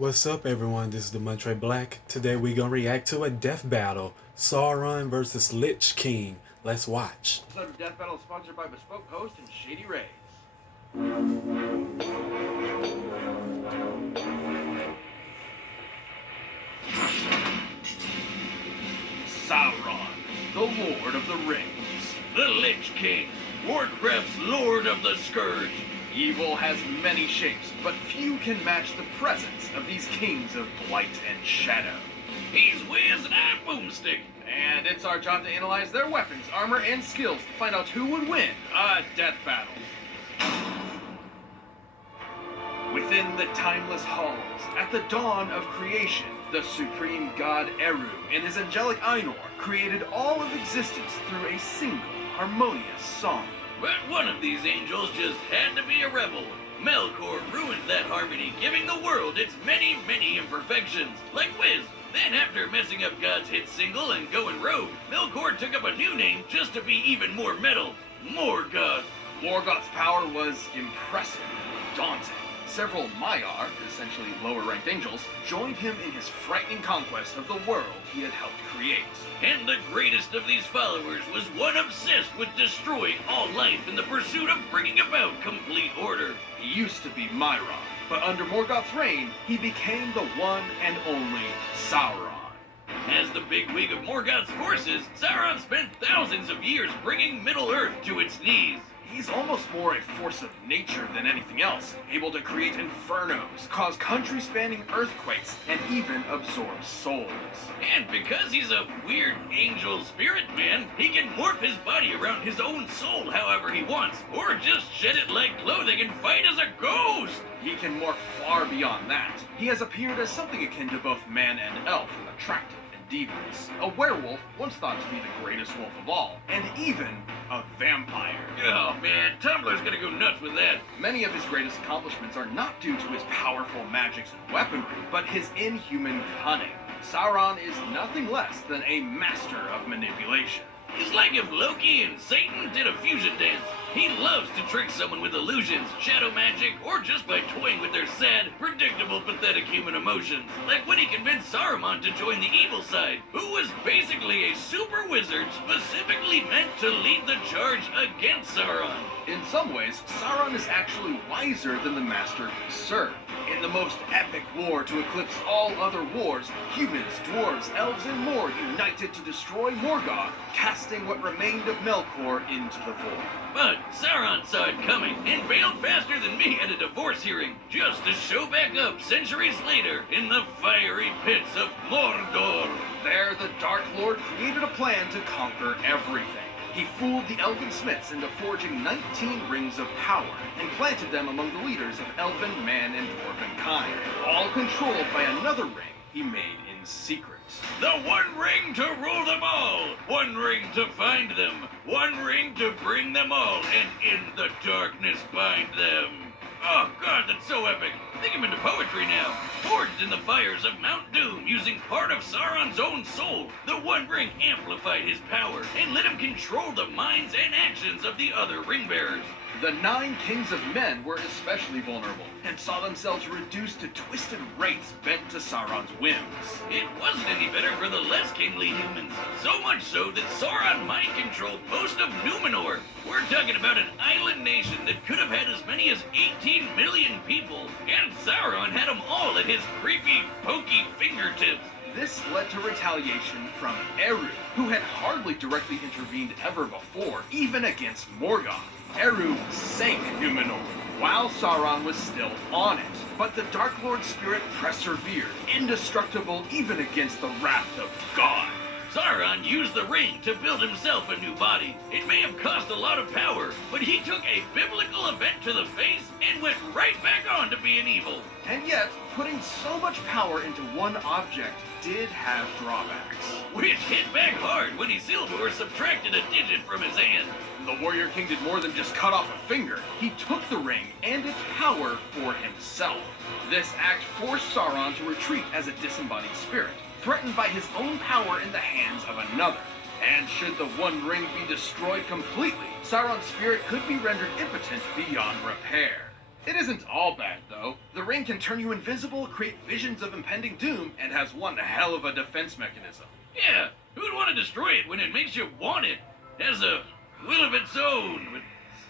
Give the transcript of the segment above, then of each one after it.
What's up, everyone? This is the Montre Black. Today we're gonna react to a death battle: Sauron versus Lich King. Let's watch. This episode of Death Battle is sponsored by Bespoke Host and Shady Rays. Sauron, the Lord of the Rings. The Lich King, Warcraft's Lord of the Scourge. Evil has many shapes, but few can match the presence of these kings of blight and shadow. He's Wiz and I'm Boomstick. And it's our job to analyze their weapons, armor, and skills to find out who would win a death battle. Within the timeless halls, at the dawn of creation, the supreme god Eru and his angelic Ainur created all of existence through a single harmonious song. But one of these angels just had to be a rebel. Melkor ruined that harmony, giving the world its many, many imperfections, like Wiz. Then after messing up God's hit single and going rogue, Melkor took up a new name just to be even more metal. Morgoth. Morgoth's power was impressive, daunting. Several Maiar, essentially lower-ranked angels, joined him in his frightening conquest of the world he had helped create. And the greatest of these followers was one obsessed with destroying all life in the pursuit of bringing about complete order. He used to be Myron, but under Morgoth's reign, he became the one and only Sauron. As the bigwig of Morgoth's forces, Sauron spent thousands of years bringing Middle-earth to its knees. He's almost more a force of nature than anything else, able to create infernos, cause country-spanning earthquakes, and even absorb souls. And because he's a weird angel spirit man, he can morph his body around his own soul however he wants, or just shed it like clothing and fight as a ghost. He can morph far beyond that. He has appeared as something akin to both man and elf, attractive and devious. A werewolf, once thought to be the greatest wolf of all, and even a vampire. Oh man, Tumblr's gonna go nuts with that. Many of his greatest accomplishments are not due to his powerful magics and weaponry, but his inhuman cunning. Sauron is nothing less than a master of manipulation. He's like if Loki and Satan did a fusion dance. He loves to trick someone with illusions, shadow magic, or just by toying with their sad, predictable, pathetic human emotions. Like when he convinced Saruman to join the evil side, who was basically a super wizard specifically meant to lead the charge against Sauron. In some ways, Sauron is actually wiser than the master he served. In the most epic war to eclipse all other wars, humans, dwarves, elves, and more united to destroy Morgoth, casting what remained of Melkor into the void. But Sauron saw it coming and bailed faster than me at a divorce hearing, just to show back up centuries later in the fiery pits of Mordor. There, the Dark Lord created a plan to conquer everything. He fooled the Elven Smiths into forging 19 rings of power and planted them among the leaders of Elven, Man, and Dwarven kind, all controlled by another ring he made in secret. The one ring to rule them all, one ring to find them, one ring to bring them all, and in the darkness bind them. Oh god, that's so epic. I think I'm into poetry now. Forged in the fires of Mount Doom using part of Sauron's own soul, the One Ring amplified his power and let him control the minds and actions of the other ring bearers. The 9 kings of men were especially vulnerable and saw themselves reduced to twisted wraiths bent to Sauron's whims. It wasn't any better for the less kingly humans. So much so that Sauron mind-controlled most of Numenor. We're talking about an island nation that could have had as many as 18 million people, and Sauron had them all at his creepy, pokey fingertips. This led to retaliation from Eru, who had hardly directly intervened ever before, even against Morgoth. Eru sank Numenor, while Sauron was still on it. But the Dark Lord's spirit persevered, indestructible even against the wrath of God. Sauron used the ring to build himself a new body. It may have cost a lot of power, but he took a biblical event to the face and went right back on to being evil. And yet, putting so much power into one object did have drawbacks. Which hit back hard when Isildur subtracted a digit from his hand. The Warrior King did more than just cut off a finger. He took the ring and its power for himself. This act forced Sauron to retreat as a disembodied spirit, threatened by his own power in the hands of another. And should the One Ring be destroyed completely, Sauron's spirit could be rendered impotent beyond repair. It isn't all bad, though. The ring can turn you invisible, create visions of impending doom, and has one hell of a defense mechanism. Yeah, who'd want to destroy it when it makes you want it? Has a will of its own, with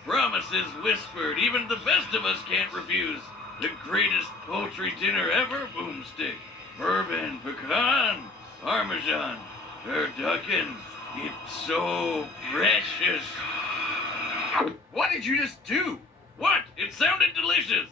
promises whispered even the best of us can't refuse. The greatest poultry dinner ever, Boomstick. Bourbon, pecan, parmesan, turducken. It's so precious. What did you just do? What? It sounded delicious.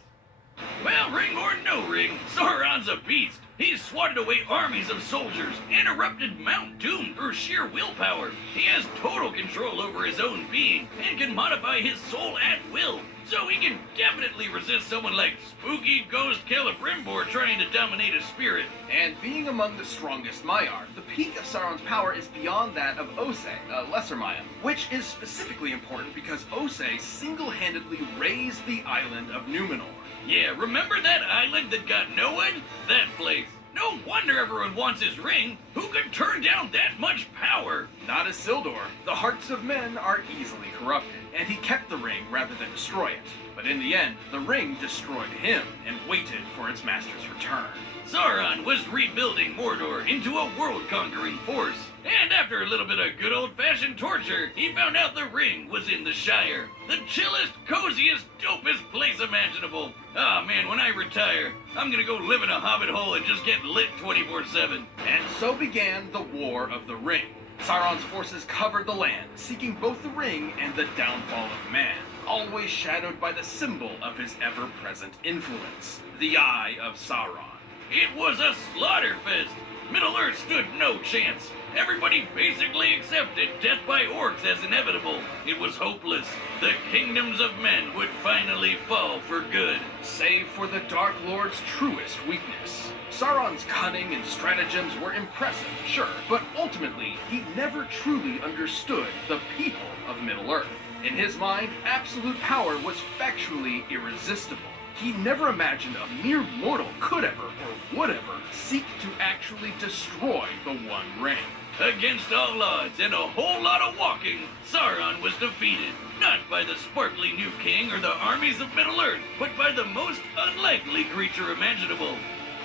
Well, ring or no ring, Sauron's a beast. He's swatted away armies of soldiers, interrupted Mount Doom through sheer willpower. He has total control over his own being and can modify his soul at will. So he can definitely resist someone like spooky ghost Celebrimbor trying to dominate a spirit. And being among the strongest Maiar, the peak of Sauron's power is beyond that of Osei, a lesser Maya, which is specifically important because Osei single-handedly razed the island of Numenor. Yeah, remember that island that got no one? That place. No wonder everyone wants his ring. Who could turn down that much power? Not Isildur. The hearts of men are easily corrupted, and he kept the ring rather than destroy it. But in the end, the ring destroyed him and waited for its master's return. Sauron was rebuilding Mordor into a world-conquering force. And after a little bit of good old-fashioned torture, he found out the ring was in the Shire. The chillest, coziest, dopest place imaginable. Ah, man, when I retire, I'm gonna go live in a hobbit hole and just get lit 24/7. And so began the War of the Ring. Sauron's forces covered the land, seeking both the ring and the downfall of man, always shadowed by the symbol of his ever-present influence, the Eye of Sauron. It was a slaughter fest. Middle-earth stood no chance. Everybody basically accepted death by orcs as inevitable. It was hopeless. The kingdoms of men would finally fall for good. Save for the Dark Lord's truest weakness. Sauron's cunning and stratagems were impressive, sure, but ultimately, he never truly understood the people of Middle-earth. In his mind, absolute power was factually irresistible. He never imagined a mere mortal could ever, or would ever, seek to actually destroy the One Ring. Against all odds and a whole lot of walking, Sauron was defeated. Not by the sparkly new king or the armies of Middle-earth, but by the most unlikely creature imaginable,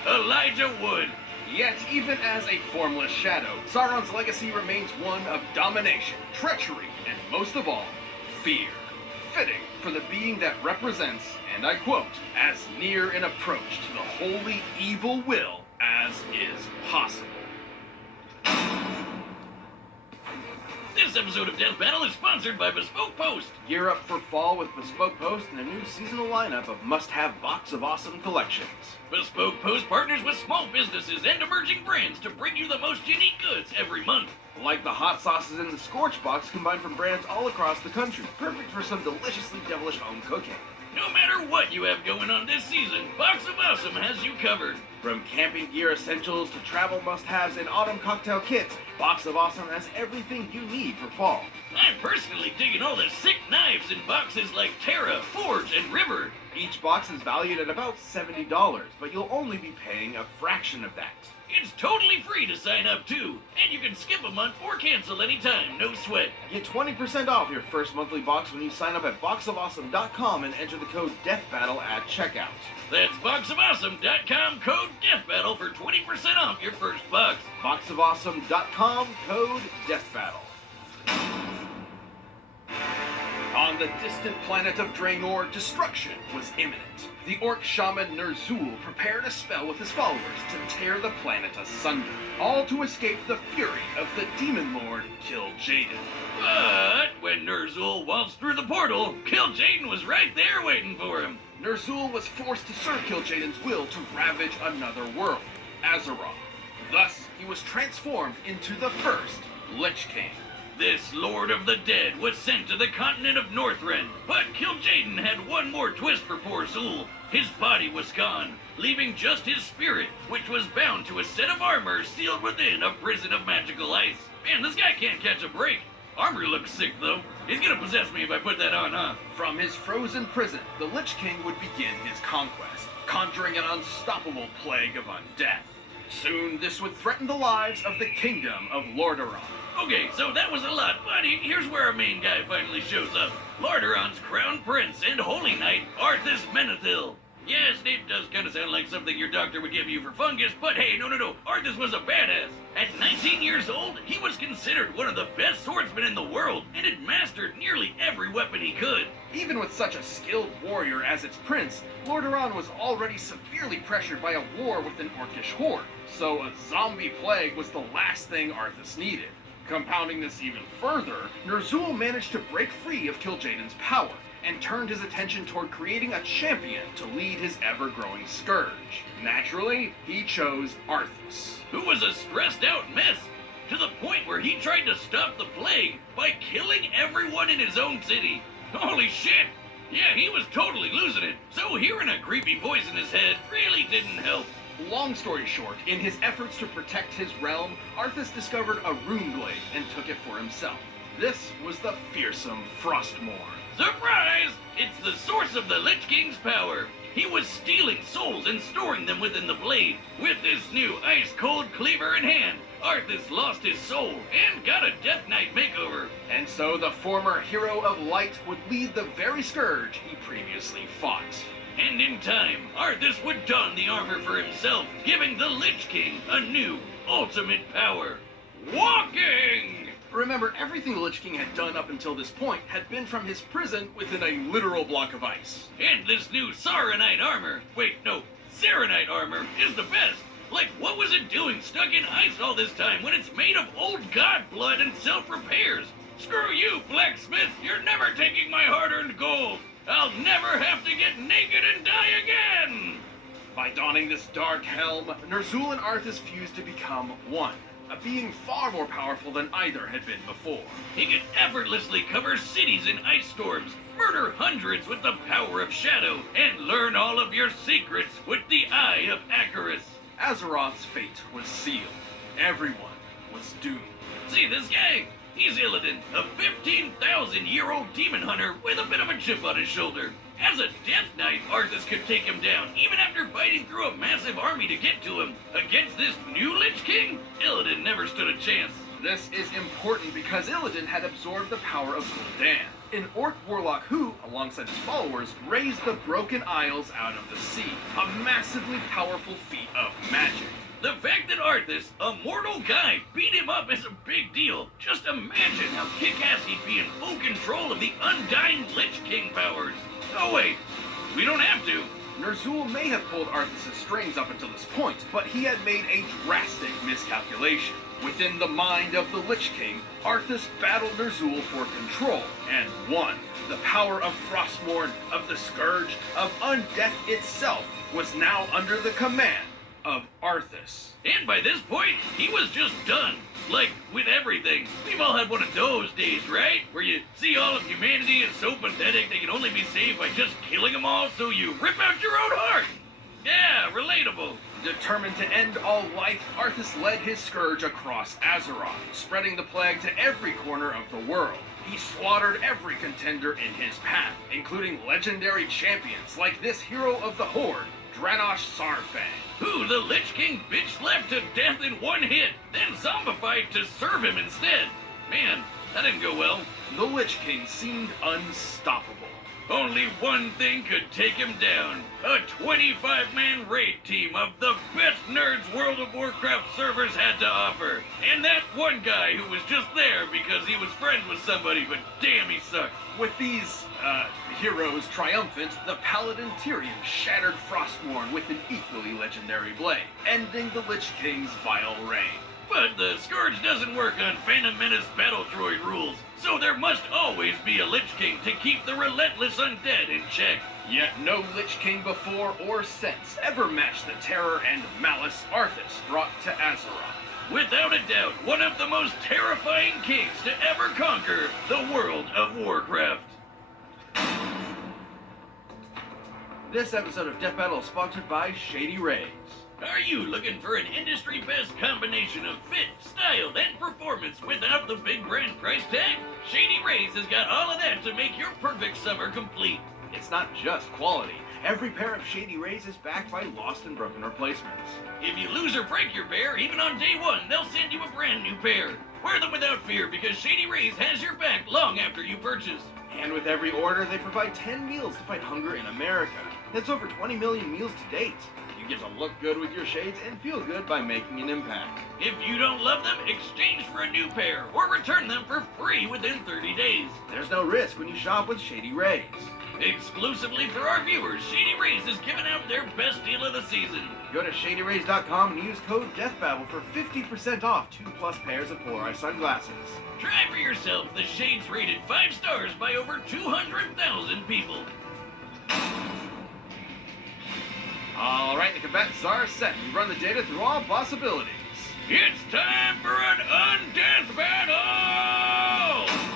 Elijah Wood. Yet, even as a formless shadow, Sauron's legacy remains one of domination, treachery, and most of all, fear. Fitting for the being that represents, and I quote, as near an approach to the wholly evil will as is possible. This episode of Death Battle is sponsored by Bespoke Post. Gear up for fall with Bespoke Post and a new seasonal lineup of must-have Box of Awesome collections. Bespoke Post partners with small businesses and emerging brands to bring you the most unique goods every month. Like the hot sauces in the Scorch Box combined from brands all across the country, perfect for some deliciously devilish home cooking. No matter what you have going on this season, Box of Awesome has you covered. From camping gear essentials to travel must-haves and autumn cocktail kits, Box of Awesome has everything you need for fall. I'm personally digging all the sick knives in boxes like Terra, Forge, and River. Each box is valued at about $70, but you'll only be paying a fraction of that. It's totally free to sign up too, and you can skip a month or cancel anytime, no sweat. Get 20% off your first monthly box when you sign up at boxofawesome.com and enter the code DEATHBATTLE at checkout. That's boxofawesome.com, code DEATHBATTLE for 20% off your first box. boxofawesome.com, code DEATHBATTLE. On the distant planet of Draenor, destruction was imminent. The orc shaman Ner'zhul prepared a spell with his followers to tear the planet asunder, all to escape the fury of the demon lord Kil'jaeden. But when Ner'zhul waltzed through the portal, Kil'jaeden was right there waiting for him. Ner'zhul was forced to serve Kil'jaeden's will to ravage another world, Azeroth. Thus, he was transformed into the first Lich King. This Lord of the Dead was sent to the continent of Northrend, but Kil'jaeden had one more twist for poor Zul. His body was gone, leaving just his spirit, which was bound to a set of armor sealed within a prison of magical ice. Man, this guy can't catch a break. Armor looks sick, though. He's gonna possess me if I put that on, huh? From his frozen prison, the Lich King would begin his conquest, conjuring an unstoppable plague of undeath. Soon, this would threaten the lives of the kingdom of Lordaeron. Okay, so that was a lot, but here's where our main guy finally shows up. Lordaeron's crown prince and holy knight, Arthas Menethil. Yes, it does kind of sound like something your doctor would give you for fungus, but hey, no. Arthas was a badass. At 19 years old, he was considered one of the best swordsmen in the world and had mastered nearly every weapon he could. Even with such a skilled warrior as its prince, Lordaeron was already severely pressured by a war with an orcish horde, so a zombie plague was the last thing Arthas needed. Compounding this even further, Ner'zhul managed to break free of Kil'jaeden's power, and turned his attention toward creating a champion to lead his ever-growing scourge. Naturally, he chose Arthas. Who was a stressed out mess, to the point where he tried to stop the plague by killing everyone in his own city. Holy shit! Yeah, he was totally losing it, so hearing a creepy voice in his head really didn't help. Long story short, in his efforts to protect his realm, Arthas discovered a rune blade and took it for himself. This was the fearsome Frostmourne. Surprise! It's the source of the Lich King's power. He was stealing souls and storing them within the blade. With this new ice-cold cleaver in hand, Arthas lost his soul and got a Death Knight makeover. And so the former hero of light would lead the very scourge he previously fought. And in time, Arthas would don the armor for himself, giving the Lich King a new, ultimate power. Walking! Remember, everything the Lich King had done up until this point had been from his prison within a literal block of ice. And this new Saronite armor, Saronite armor, is the best. Like, what was it doing stuck in ice all this time when it's made of old god blood and self-repairs? Screw you, blacksmith, you're never taking my hard-earned gold. I'll never have to get naked and die again! By donning this dark helm, Ner'zhul and Arthas fused to become one, a being far more powerful than either had been before. He could effortlessly cover cities in ice storms, murder hundreds with the power of shadow, and learn all of your secrets with the Eye of Acheris. Azeroth's fate was sealed. Everyone was doomed. See this guy? He's Illidan, a 15,000-year-old demon hunter with a bit of a chip on his shoulder. As a Death Knight, Arthas could take him down, even after fighting through a massive army to get to him. Against this new Lich King, Illidan never stood a chance. This is important because Illidan had absorbed the power of Gul'dan, an orc warlock who, alongside his followers, raised the Broken Isles out of the sea, a massively powerful feat of magic. The fact that Arthas, a mortal guy, beat him up is a big deal. Just imagine how kick-ass he'd be in full control of the undying Lich King powers. Oh wait, we don't have to. Ner'zhul may have pulled Arthas' strings up until this point, but he had made a drastic miscalculation. Within the mind of the Lich King, Arthas battled Ner'zhul for control, and won. The power of Frostmourne, of the Scourge, of Undeath itself, was now under the command of Arthas. And by this point, he was just done. Like, with everything. We've all had one of those days, right? Where you see all of humanity is so pathetic they can only be saved by just killing them all, so you rip out your own heart. Yeah, relatable. Determined to end all life, Arthas led his scourge across Azeroth, spreading the plague to every corner of the world. He slaughtered every contender in his path, including legendary champions like this hero of the Horde, Dranosh Sarfang. Who the Lich King bitch slapped to death in one hit, then zombified to serve him instead. Man, that didn't go well. The Lich King seemed unstoppable. Only one thing could take him down. A 25-man raid team of the best nerds World of Warcraft servers had to offer. And that one guy who was just there because he was friends with somebody, but damn, he sucked. With these, heroes triumphant, the Paladin Tyrion shattered Frostmourne with an equally legendary blade, ending the Lich King's vile reign. But the Scourge doesn't work on Phantom Menace battle droid rules, so there must always be a Lich King to keep the relentless undead in check. Yet no Lich King before or since ever matched the terror and malice Arthas brought to Azeroth. Without a doubt, one of the most terrifying kings to ever conquer the world of Warcraft. This episode of Death Battle is sponsored by Shady Rays. Are you looking for an industry-best combination of fit, style, and performance without the big brand price tag? Shady Rays has got all of that to make your perfect summer complete. It's not just quality, Every pair of Shady Rays is backed by lost and broken replacements. If you lose or break your pair, even on day one, they'll send you a brand new pair. Wear them without fear because Shady Rays has your back long after you purchase. And with every order, they provide 10 meals to fight hunger in America. That's over 20 million meals to date. You get to look good with your shades and feel good by making an impact. If you don't love them, exchange for a new pair or return them for free within 30 days. There's no risk when you shop with Shady Rays. Exclusively for our viewers, Shady Rays is giving out their best deal of the season. Go to ShadyRays.com and use code DeathBabble for 50% off 2+ pairs of polarized sunglasses. Try for yourself the shades rated 5 stars by over 200,000 people. Alright, the combatants are set. We've run the data through all possibilities. It's time for an undeath battle!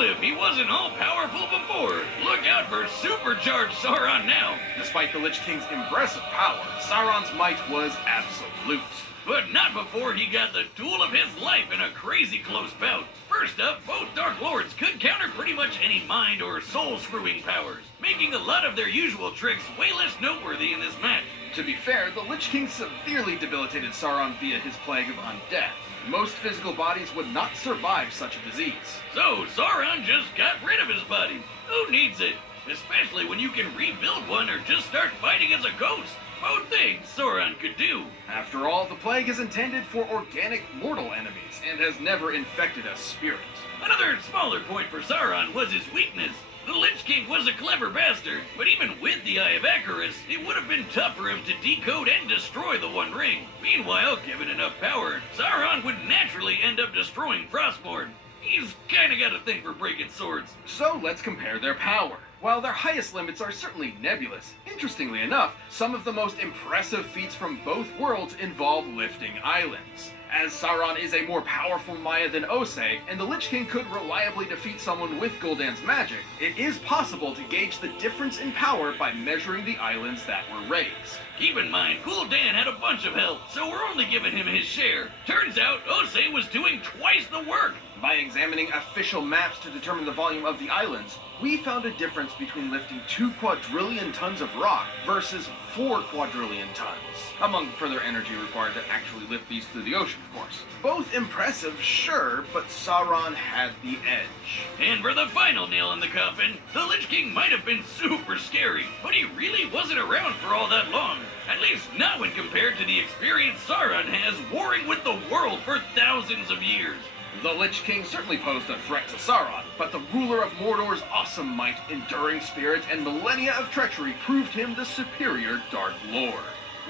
If he wasn't all-powerful before, look out for supercharged Sauron now. Despite the Lich King's impressive power, Sauron's might was absolute. But not before he got the tool of his life in a crazy close bout. First up, both Dark Lords could counter pretty much any mind or soul-screwing powers, making a lot of their usual tricks way less noteworthy in this match. To be fair, the Lich King severely debilitated Sauron via his plague of undeath. Most physical bodies would not survive such a disease. So Sauron just got rid of his body. Who needs it? especially when you can rebuild one or just start fighting as a ghost. Both things Sauron could do. After all, the plague is intended for organic mortal enemies and has never infected a spirit. Another smaller point for Sauron was his weakness. The Lich King was a clever bastard, but even with the Eye of Icarus, it would have been tough for him to decode and destroy the One Ring. Meanwhile, given enough power, Sauron would naturally end up destroying Frostmourne. He's kinda got a thing for breaking swords. So let's compare their power. While their highest limits are certainly nebulous, interestingly enough, some of the most impressive feats from both worlds involve lifting islands. As Sauron is a more powerful Maya than Osei, and the Lich King could reliably defeat someone with Gul'dan's magic, it is possible to gauge the difference in power by measuring the islands that were raised. Keep in mind, Gul'dan had a bunch of health, so we're only giving him his share. Turns out, Osei was doing twice the work. By examining official maps to determine the volume of the islands, we found a difference between lifting 2 quadrillion tons of rock versus 4 quadrillion tons, among further energy required to actually lift these through the ocean, of course. Both impressive, sure, but Sauron had the edge. And for the final nail in the coffin, the Lich King might have been super scary, but he really wasn't around for all that long. At least not when compared to the experience Sauron has warring with the world for thousands of years. The Lich King certainly posed a threat to Sauron, but the ruler of Mordor's awesome might, enduring spirit, and millennia of treachery proved him the superior Dark Lord.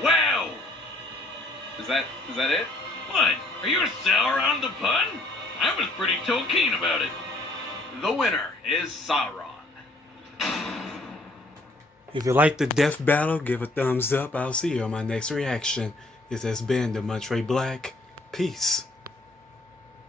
Wow! Is that it? What? Are you sour on the pun? I was pretty Tolkien about it. The winner is Sauron. If you like the death battle, give a thumbs up. I'll see you on my next reaction. This has been the Montre Black. Peace.